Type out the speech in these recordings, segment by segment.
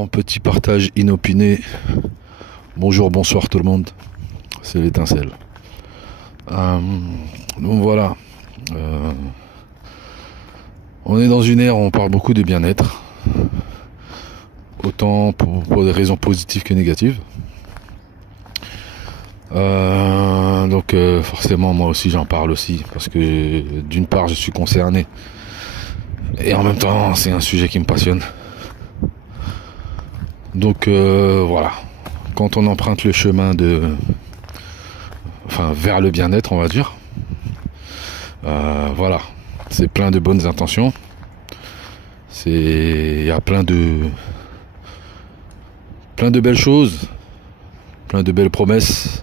En petit partage inopiné, bonjour, bonsoir tout le monde, c'est l'étincelle. Donc voilà, on est dans une ère où on parle beaucoup de bien-être, autant pour des raisons positives que négatives. Donc forcément moi aussi j'en parle aussi, parce que d'une part je suis concerné, et en même temps c'est un sujet qui me passionne. Donc voilà, quand on emprunte le chemin vers le bien-être, on va dire, voilà, c'est plein de bonnes intentions, il y a plein de belles choses, plein de belles promesses,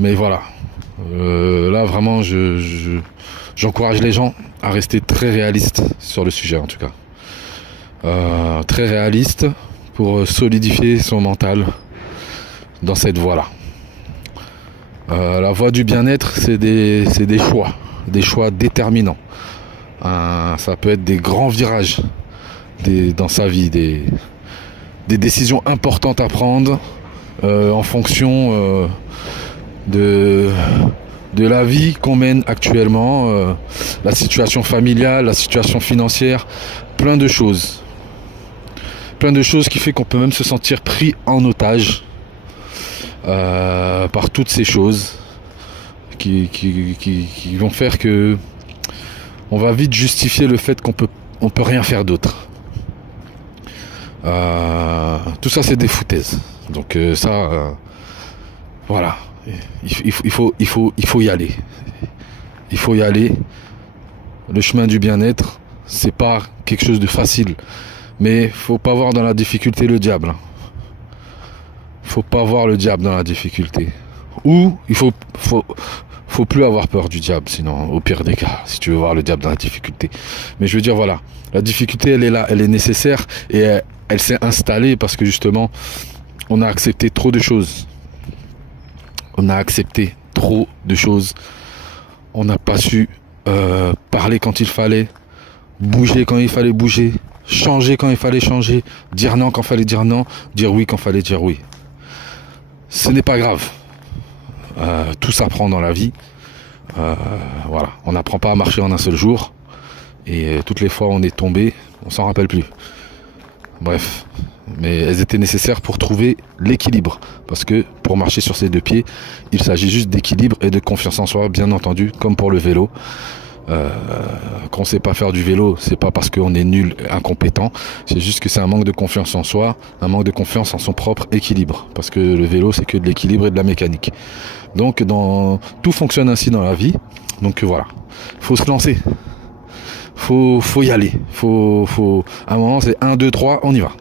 mais voilà, là vraiment j'encourage les gens à rester très réalistes sur le sujet, en tout cas. Très réaliste pour solidifier son mental dans cette voie-là. La voie du bien-être, c'est des choix déterminants. Ça peut être des grands virages dans sa vie, des décisions importantes à prendre en fonction de la vie qu'on mène actuellement, la situation familiale, la situation financière, plein de choses qui fait qu'on peut même se sentir pris en otage par toutes ces choses qui vont faire que on va vite justifier le fait qu'on peut rien faire d'autre. Tout ça c'est des foutaises. Donc voilà, il faut y aller. Il faut y aller. Le chemin du bien-être, c'est pas quelque chose de facile. Mais faut pas voir dans la difficulté le diable. Faut pas voir le diable dans la difficulté. Ou il faut plus avoir peur du diable, sinon au pire des cas, si tu veux voir le diable dans la difficulté. Mais je veux dire, voilà, la difficulté elle est là, elle est nécessaire, et elle s'est installée parce que justement on a accepté trop de choses. On a accepté trop de choses. On n'a pas su parler quand il fallait, bouger quand il fallait bouger, changer quand il fallait changer, dire non quand il fallait dire non, dire oui quand il fallait dire oui. Ce n'est pas grave. Tout s'apprend dans la vie. Voilà, on n'apprend pas à marcher en un seul jour. Et toutes les fois où on est tombé, on s'en rappelle plus. Bref, mais elles étaient nécessaires pour trouver l'équilibre. Parce que pour marcher sur ses deux pieds, il s'agit juste d'équilibre et de confiance en soi, bien entendu, comme pour le vélo. Qu'on sait pas faire du vélo, c'est pas parce qu'on est nul, incompétent, c'est juste que c'est un manque de confiance en soi, un manque de confiance en son propre équilibre, parce que le vélo c'est que de l'équilibre et de la mécanique. Donc tout fonctionne ainsi dans la vie. Donc voilà, faut se lancer, faut y aller, à un moment c'est 1, 2, 3, on y va.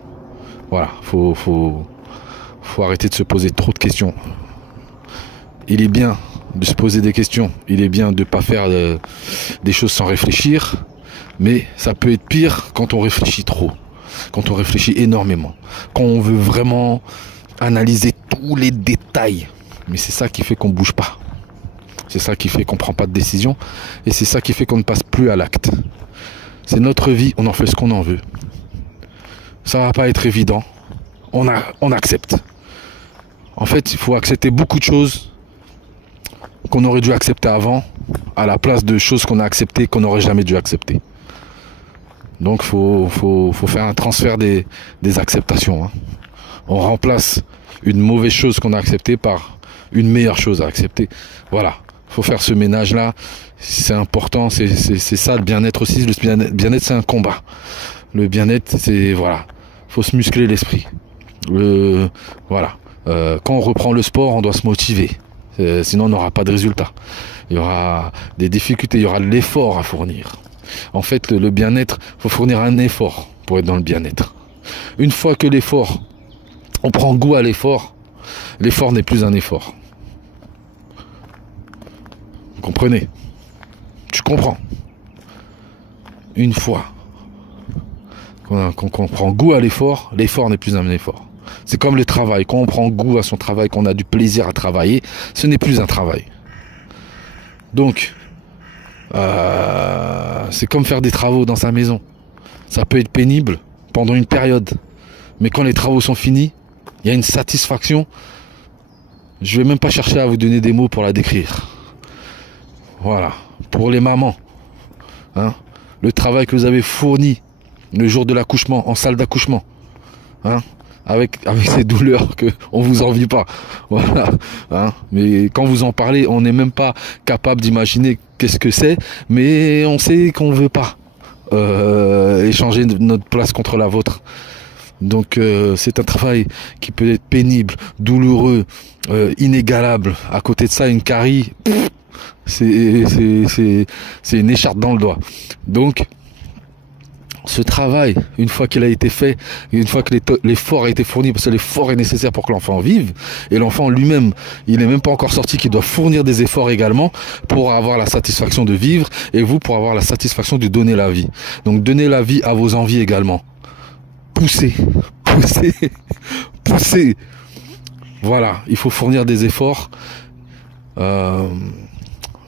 Voilà, faut arrêter de se poser trop de questions. Il est bien de se poser des questions, il est bien de pas faire des choses sans réfléchir, mais ça peut être pire quand on réfléchit trop, quand on réfléchit énormément, quand on veut vraiment analyser tous les détails. Mais c'est ça qui fait qu'on bouge pas, c'est ça qui fait qu'on prend pas de décision, et c'est ça qui fait qu'on ne passe plus à l'acte. C'est notre vie, on en fait ce qu'on en veut. Ça va pas être évident, on accepte. En fait, il faut accepter beaucoup de choses qu'on aurait dû accepter avant, à la place de choses qu'on a acceptées qu'on n'aurait jamais dû accepter. Donc faut faire un transfert des acceptations, hein. On remplace une mauvaise chose qu'on a acceptée par une meilleure chose à accepter. Voilà, faut faire ce ménage là, c'est important, c'est ça le bien-être aussi. Le bien-être c'est un combat. Le bien-être c'est, voilà, faut se muscler l'esprit. Voilà, quand on reprend le sport, on doit se motiver. Sinon on n'aura pas de résultat. Il y aura des difficultés, il y aura de l'effort à fournir. En fait, le bien-être, il faut fournir un effort pour être dans le bien-être. Une fois que l'effort, on prend goût à l'effort, l'effort n'est plus un effort. Vous comprenez? Tu comprends? Une fois qu'on prend goût à l'effort, l'effort n'est plus un effort. C'est comme le travail. Quand on prend goût à son travail, qu'on a du plaisir à travailler, ce n'est plus un travail. Donc, c'est comme faire des travaux dans sa maison. Ça peut être pénible pendant une période. Mais quand les travaux sont finis, il y a une satisfaction. Je vais même pas chercher à vous donner des mots pour la décrire. Voilà. Pour les mamans, hein, le travail que vous avez fourni le jour de l'accouchement, en salle d'accouchement, hein, avec ces douleurs que on vous envie pas. Voilà. Hein. Mais quand vous en parlez, on n'est même pas capable d'imaginer qu'est-ce que c'est, mais on sait qu'on veut pas échanger notre place contre la vôtre. Donc c'est un travail qui peut être pénible, douloureux, inégalable. À côté de ça, une carie, c'est une écharpe dans le doigt. Donc ce travail, une fois qu'il a été fait, une fois que l'effort a été fourni, parce que l'effort est nécessaire pour que l'enfant vive, et l'enfant lui-même, il n'est même pas encore sorti, qu'il doit fournir des efforts également pour avoir la satisfaction de vivre, et vous pour avoir la satisfaction de donner la vie. Donc donner la vie à vos envies également. Poussez, poussez, poussez. Voilà, il faut fournir des efforts. Je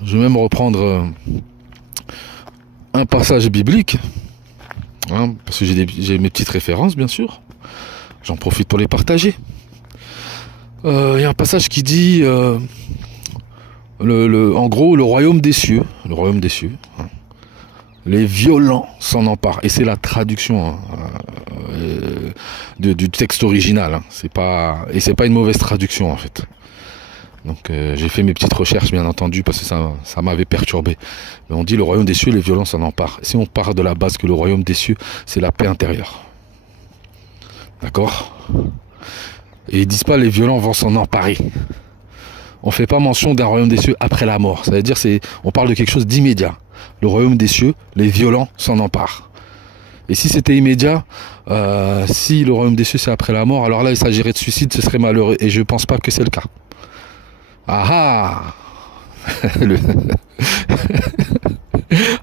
vais même reprendre un passage biblique. Hein, parce que j'ai mes petites références, bien sûr. J'en profite pour les partager. Il y a un passage qui dit, en gros, le royaume des cieux, hein, les violents s'en emparent. Et c'est la traduction hein, du texte original. Hein. C'est pas une mauvaise traduction en fait. Donc j'ai fait mes petites recherches bien entendu parce que ça m'avait perturbé. Mais on dit le royaume des cieux, les violents s'en emparent. Si on part de la base que le royaume des cieux, c'est la paix intérieure. D'accord ? Et ils disent pas les violents vont s'en emparer. On fait pas mention d'un royaume des cieux après la mort. Ça veut dire on parle de quelque chose d'immédiat. Le royaume des cieux, les violents s'en emparent. Et si c'était immédiat, si le royaume des cieux c'est après la mort, alors là il s'agirait de suicide, ce serait malheureux. Et je pense pas que c'est le cas. Ah ah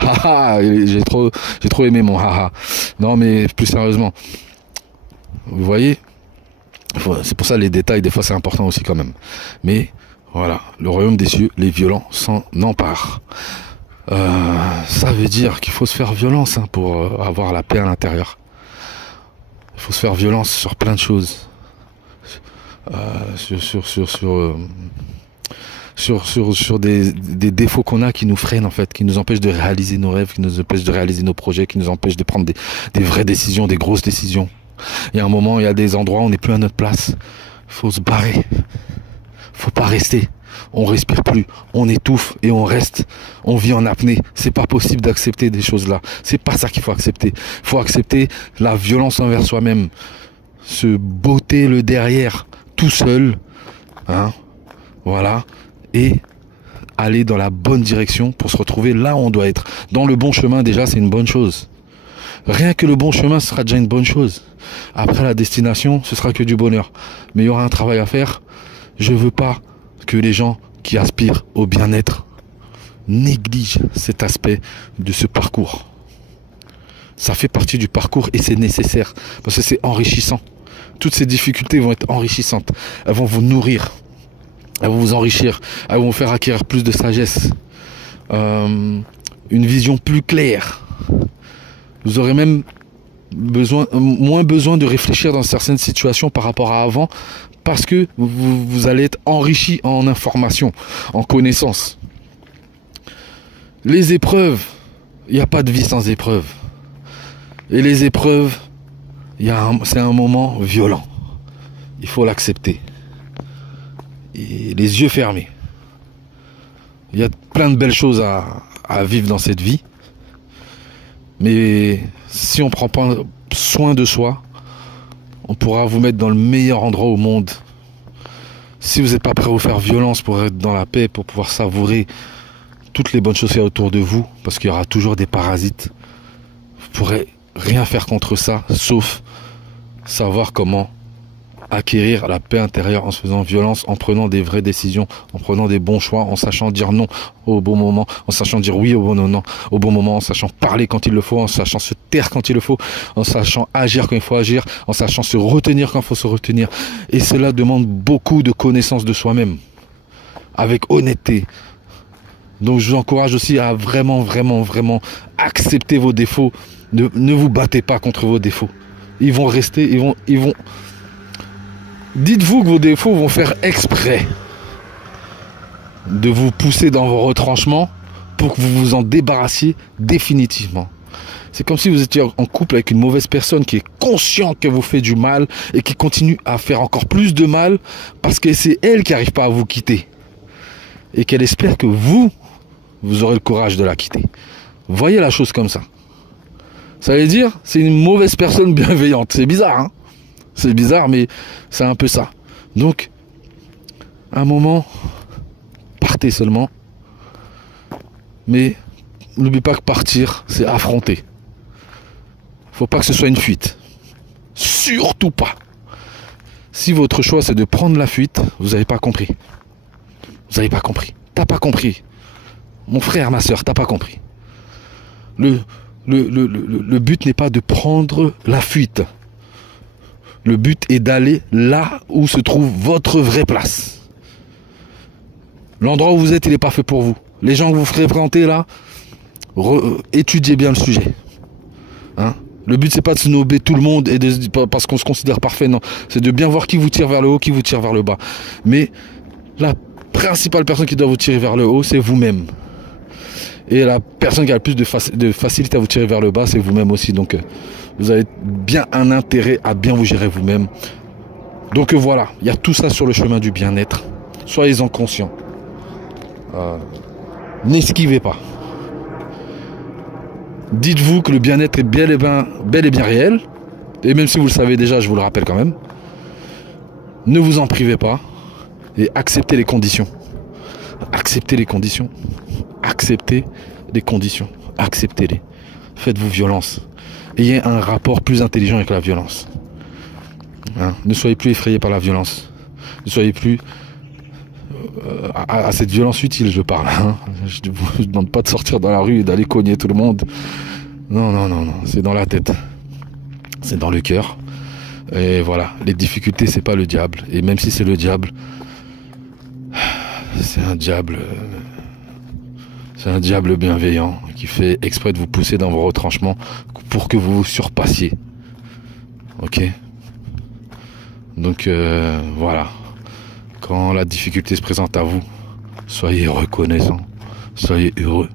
ah j'ai trop aimé mon haha. Non mais plus sérieusement, vous voyez, c'est pour ça les détails des fois c'est important aussi quand même. Mais voilà, le royaume des cieux, les violents s'en emparent. Ça veut dire qu'il faut se faire violence hein, pour avoir la paix à l'intérieur. Il faut se faire violence sur plein de choses. Sur des défauts qu'on a qui nous freinent en fait, qui nous empêchent de réaliser nos rêves, qui nous empêchent de réaliser nos projets, qui nous empêchent de prendre des vraies décisions, des grosses décisions. Il y a un moment, il y a des endroits où on n'est plus à notre place. Faut se barrer. Faut pas rester. On respire plus, on étouffe et on reste. On vit en apnée. C'est pas possible d'accepter des choses là. C'est pas ça qu'il faut accepter. Il faut accepter la violence envers soi-même. Se botter le derrière tout seul. Hein. Voilà. Et aller dans la bonne direction pour se retrouver là où on doit être. Dans le bon chemin, déjà, c'est une bonne chose. Rien que le bon chemin sera déjà une bonne chose. Après la destination, ce sera que du bonheur. Mais il y aura un travail à faire. Je veux pas que les gens qui aspirent au bien-être négligent cet aspect de ce parcours. Ça fait partie du parcours et c'est nécessaire parce que c'est enrichissant. Toutes ces difficultés vont être enrichissantes. Elles vont vous nourrir. Elles vont vous enrichir. Elles vont vous faire acquérir plus de sagesse. Une vision plus claire. Vous aurez même moins besoin de réfléchir dans certaines situations par rapport à avant parce que vous allez être enrichi en informations, en connaissances. Les épreuves, il n'y a pas de vie sans épreuves. Et les épreuves, c'est un moment violent. Il faut l'accepter. Et les yeux fermés. Il y a plein de belles choses à vivre dans cette vie. Mais si on ne prend pas soin de soi, on pourra vous mettre dans le meilleur endroit au monde. Si vous n'êtes pas prêt à vous faire violence pour être dans la paix, pour pouvoir savourer toutes les bonnes choses qu'il y a autour de vous, parce qu'il y aura toujours des parasites, vous pourrez rien faire contre ça, sauf savoir comment acquérir la paix intérieure en se faisant violence, en prenant des vraies décisions, en prenant des bons choix, en sachant dire non au bon moment, en sachant dire oui au bon moment, en sachant parler quand il le faut, en sachant se taire quand il le faut, en sachant agir quand il faut agir, en sachant se retenir quand il faut se retenir. Et cela demande beaucoup de connaissance de soi-même, avec honnêteté. Donc je vous encourage aussi à vraiment accepter vos défauts. Ne vous battez pas contre vos défauts. Ils vont rester, ils vont... Dites-vous que vos défauts vont faire exprès de vous pousser dans vos retranchements pour que vous vous en débarrassiez définitivement. C'est comme si vous étiez en couple avec une mauvaise personne qui est consciente qu'elle vous fait du mal et qui continue à faire encore plus de mal parce que c'est elle qui n'arrive pas à vous quitter. Et qu'elle espère que vous aurez le courage de la quitter. Voyez la chose comme ça. Ça veut dire, c'est une mauvaise personne bienveillante. C'est bizarre, hein? C'est bizarre, mais c'est un peu ça. Donc, à un moment, partez seulement. Mais n'oubliez pas que partir, c'est affronter. Faut pas que ce soit une fuite. Surtout pas. Si votre choix, c'est de prendre la fuite, vous n'avez pas compris. Vous n'avez pas compris. T'as pas compris. Mon frère, ma soeur, t'as pas compris. Le but n'est pas de prendre la fuite. Le but est d'aller là où se trouve votre vraie place. L'endroit où vous êtes, il n'est pas fait pour vous. Les gens que vous fréquentez là, étudiez bien le sujet. Hein? Le but, c'est pas de snober tout le monde et parce qu'on se considère parfait, non. C'est de bien voir qui vous tire vers le haut, qui vous tire vers le bas. Mais la principale personne qui doit vous tirer vers le haut, c'est vous-même. Et la personne qui a le plus de facilité à vous tirer vers le bas, c'est vous-même aussi. Donc, vous avez bien un intérêt à bien vous gérer vous-même. Donc voilà, il y a tout ça sur le chemin du bien-être. Soyez-en conscients. N'esquivez pas. Dites-vous que le bien-être est bel et bien réel. Et même si vous le savez déjà, je vous le rappelle quand même. Ne vous en privez pas. Et acceptez les conditions. Acceptez les conditions. Acceptez les conditions. Acceptez-les. Faites-vous violence. Ayez un rapport plus intelligent avec la violence. Hein? Ne soyez plus effrayés par la violence. Ne soyez plus à cette violence utile, je parle. Hein? Je ne vous demande pas de sortir dans la rue et d'aller cogner tout le monde. Non, non, non, non. C'est dans la tête. C'est dans le cœur. Et voilà. Les difficultés, c'est pas le diable. Et même si c'est le diable, c'est un diable. C'est un diable bienveillant qui fait exprès de vous pousser dans vos retranchements pour que vous vous surpassiez. Ok? Donc voilà. Quand la difficulté se présente à vous, soyez reconnaissant, soyez heureux,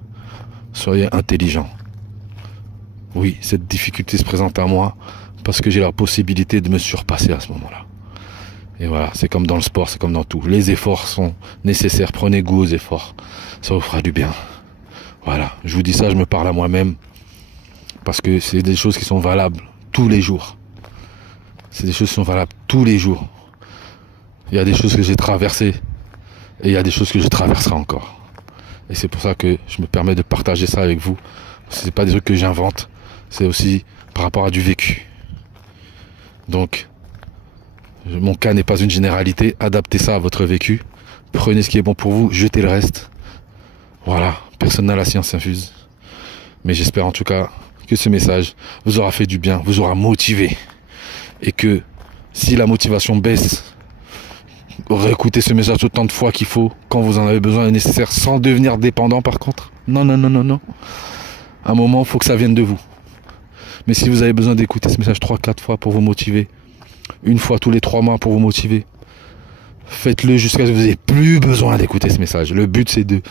soyez intelligent. Oui, cette difficulté se présente à moi parce que j'ai la possibilité de me surpasser à ce moment-là. Et voilà, c'est comme dans le sport, c'est comme dans tout. Les efforts sont nécessaires, prenez goût aux efforts, ça vous fera du bien. Voilà, je vous dis ça, je me parle à moi-même parce que c'est des choses qui sont valables tous les jours. C'est des choses qui sont valables tous les jours. Il y a des choses que j'ai traversées et il y a des choses que je traverserai encore. Et c'est pour ça que je me permets de partager ça avec vous. C'est pas des trucs que j'invente, c'est aussi par rapport à du vécu. Donc, mon cas n'est pas une généralité. Adaptez ça à votre vécu. Prenez ce qui est bon pour vous, jetez le reste. Voilà, personne n'a la science infuse. Mais j'espère en tout cas que ce message vous aura fait du bien, vous aura motivé. Et que si la motivation baisse, réécoutez ce message autant de fois qu'il faut, quand vous en avez besoin et nécessaire, sans devenir dépendant par contre. Non, non, non, non, non. À un moment, il faut que ça vienne de vous. Mais si vous avez besoin d'écouter ce message 3-4 fois pour vous motiver, une fois tous les 3 mois pour vous motiver, faites-le jusqu'à ce que vous n'ayez plus besoin d'écouter ce message. Le but, c'est de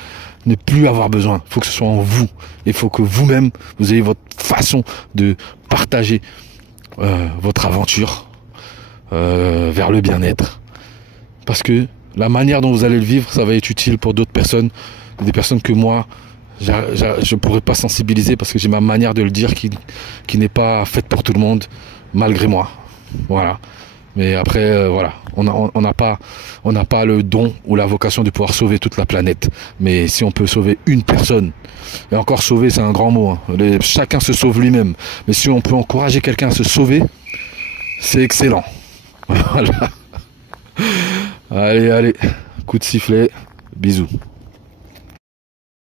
ne plus avoir besoin. Il faut que ce soit en vous. Il faut que vous-même, vous ayez votre façon de partager votre aventure vers le bien-être. Parce que la manière dont vous allez le vivre, ça va être utile pour d'autres personnes. Des personnes que moi, je ne pourrais pas sensibiliser parce que j'ai ma manière de le dire qui n'est pas faite pour tout le monde, malgré moi. Voilà. Mais après, voilà, on n'a pas le don ou la vocation de pouvoir sauver toute la planète. Mais si on peut sauver une personne, et encore sauver, c'est un grand mot, hein. Chacun se sauve lui-même. Mais si on peut encourager quelqu'un à se sauver, c'est excellent. Voilà. Allez, allez, coup de sifflet, bisous.